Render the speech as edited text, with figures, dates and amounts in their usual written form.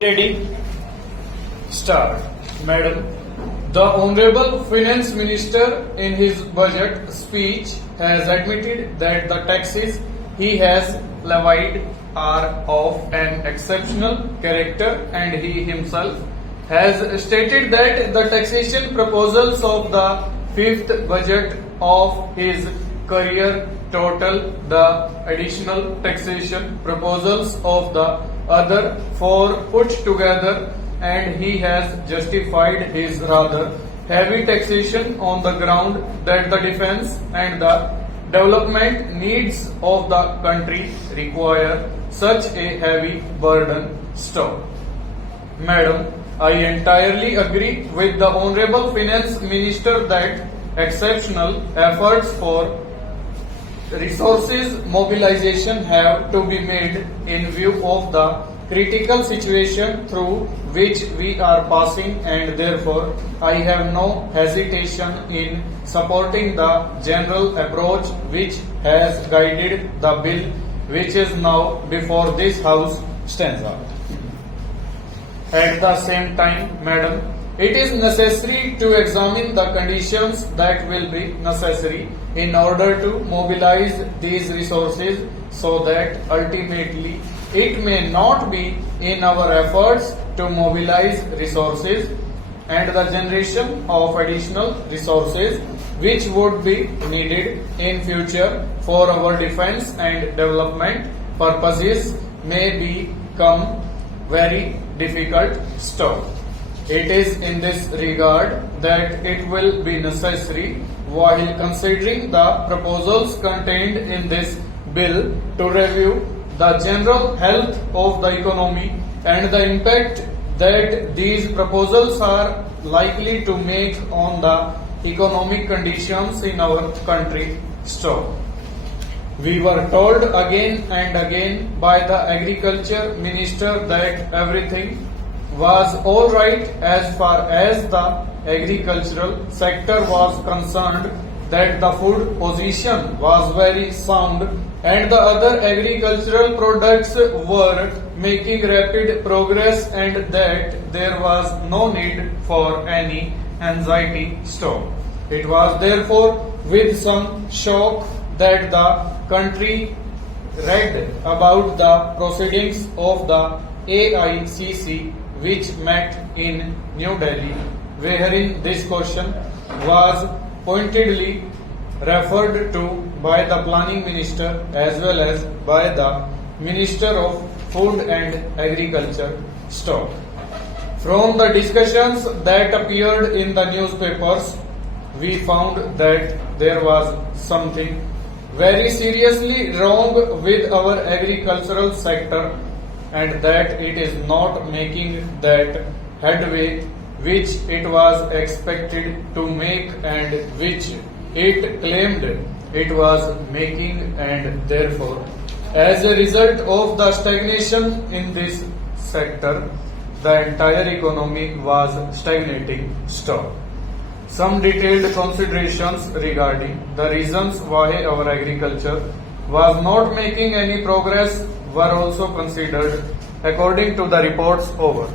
Ready? Start. Madam, the Honorable Finance Minister in his budget speech has admitted that the taxes he has levied are of an exceptional character, and he himself has stated that the taxation proposals of the fifth budget of his career total the additional taxation proposals of the other four put together, and he has justified his rather heavy taxation on the ground that the defense and the development needs of the country require such a heavy burden. Stop. Madam, I entirely agree with the Honorable Finance Minister that exceptional efforts for resources mobilization have to be made in view of the critical situation through which we are passing, and therefore I have no hesitation in supporting the general approach which has guided the bill which is now before this House stands out. At the same time, Madam, it is necessary to examine the conditions that will be necessary in order to mobilize these resources, so that ultimately it may not be in our efforts to mobilize resources and the generation of additional resources which would be needed in future for our defense and development purposes may become very difficult. Stop. It is in this regard that it will be necessary, while considering the proposals contained in this bill, to review the general health of the economy and the impact that these proposals are likely to make on the economic conditions in our country. Stop. We were told again and again by the Agriculture Minister that everything was all right as far as the agricultural sector was concerned, that the food position was very sound and the other agricultural products were making rapid progress, and that there was no need for any anxiety. Stop. It was therefore with some shock that the country read about the proceedings of the AICC which met in New Delhi, wherein this question was pointedly referred to by the Planning Minister as well as by the Minister of Food and Agriculture. Stop. From the discussions that appeared in the newspapers, we found that there was something very seriously wrong with our agricultural sector, and that it is not making that headway which it was expected to make and which it claimed it was making, and therefore as a result of the stagnation in this sector, the entire economy was stagnating. Stop. Some detailed considerations regarding the reasons why our agriculture was not making any progress were also considered according to the reports over.